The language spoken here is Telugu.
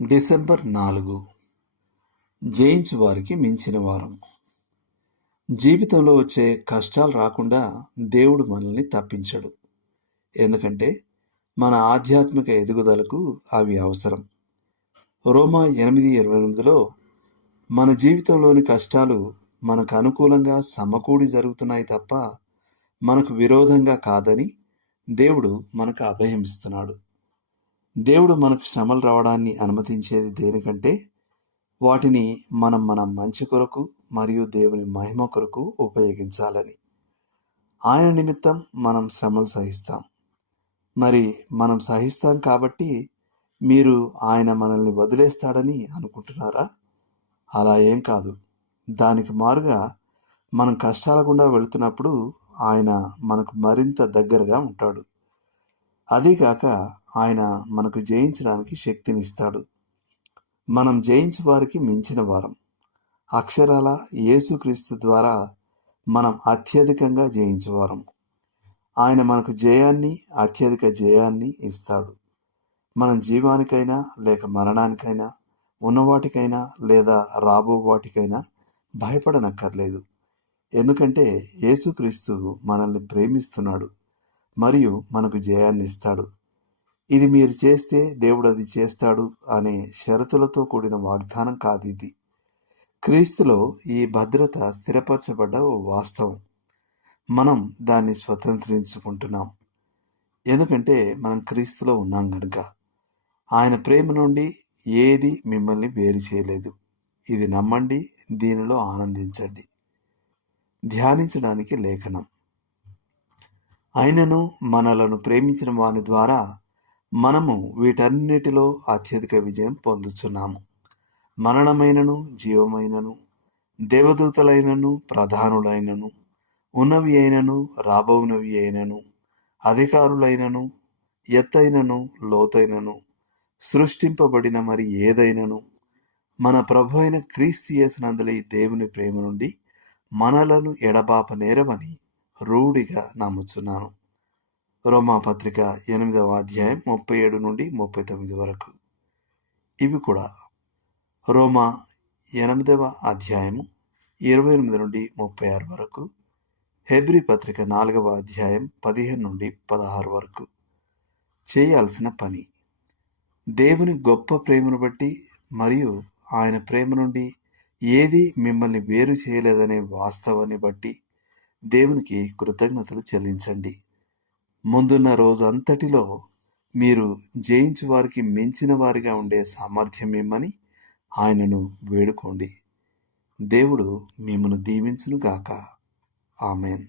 డిసెంబర్ 4 జయించు వారికి మించిన వారం. జీవితంలో వచ్చే కష్టాలు రాకుండా దేవుడు మనల్ని తప్పించడు. ఎందుకంటే మన ఆధ్యాత్మిక ఎదుగుదలకు అవి అవసరం. రోమా 8:28లో మన జీవితంలోని కష్టాలు మనకు అనుకూలంగా సమకూడి జరుగుతున్నాయి తప్ప మనకు విరోధంగా కాదని దేవుడు మనకు అభయం ఇస్తున్నాడు. దేవుడు మనకు శ్రమలు రావడాన్ని అనుమతించేది దేనికంటే వాటిని మన మంచి కొరకు మరియు దేవుని మహిమ కొరకు ఉపయోగించాలని. ఆయన నిమిత్తం మనం శ్రమలు సహిస్తాం. మరి మనం సహిస్తాం కాబట్టి మీరు ఆయన మనల్ని వదిలేస్తాడని అనుకుంటున్నారా? అలా ఏం కాదు. దానికి మారుగా మనం కష్టాల గుండా వెళుతున్నప్పుడు ఆయన మనకు మరింత దగ్గరగా ఉంటాడు. అదీగాక ఆయన మనకు జయించడానికి శక్తినిస్తాడు. మనం జయించు వారికి మించిన వారం. అక్షరాల యేసుక్రీస్తు ద్వారా మనం అత్యధికంగా జయించువారం. ఆయన మనకు జయాన్ని, అత్యధిక జయాన్ని ఇస్తాడు. మనం జీవానికైనా లేక మరణానికైనా, ఉన్నవాటికైనా లేదా రాబో వాటికైనా భయపడనక్కర్లేదు. ఎందుకంటే యేసుక్రీస్తు మనల్ని ప్రేమిస్తున్నాడు మరియు మనకు జయాన్ని ఇస్తాడు. ఇది మీరు చేస్తే దేవుడు అది చేస్తాడు అనే షరతులతో కూడిన వాగ్దానం కాదు ఇది. క్రీస్తులో ఈ భద్రత స్థిరపరచబడ్డ ఓ వాస్తవం. మనం దాన్ని స్వతంత్రించుకుంటున్నాం. ఎందుకంటే మనం క్రీస్తులో ఉన్నాం గనుక. ఆయన ప్రేమ నుండి ఏది మిమ్మల్ని వేరు చేయలేదు. ఇది నమ్మండి, దీనిలో ఆనందించండి. ధ్యానించడానికి లేఖనం. ఆయనను మనలను ప్రేమించిన వాని ద్వారా మనము వీటన్నిటిలో అత్యధిక విజయం పొందుచున్నాము. మరణమైనను, జీవమైనను, దేవదూతలైనను, ప్రధానులైనను, ఉన్నవి అయినను, రాబోవునవి అయినను, అధికారులైనను, ఎత్తైనను, లోతైనను, సృష్టింపబడిన మరి ఏదైనను మన ప్రభు అయిన క్రీస్తు యేసునందలి దేవుని ప్రేమ నుండి మనలను ఎడబాప నేరమని రూఢిగా నమ్ముచున్నాను. రోమా పత్రిక 8:37 నుండి 39 వరకు. ఇవి కూడా రోమా 8:28 నుండి 36 వరకు. హెబ్రీ పత్రిక 4:15 నుండి 16 వరకు. చేయాల్సిన పని. దేవుని గొప్ప ప్రేమను బట్టి మరియు ఆయన ప్రేమ నుండి ఏది మిమ్మల్ని వేరు చేయలేదనే వాస్తవాన్ని బట్టి దేవునికి కృతజ్ఞతలు చెల్లించండి. ముందున్న రోజంతటిలో మీరు జయించు వారికి మించిన వారిగా ఉండే సామర్థ్యం ఇమ్మని ఆయనను వేడుకోండి. దేవుడు మిమ్మల్ని దీవించునుగాక. ఆమెన్.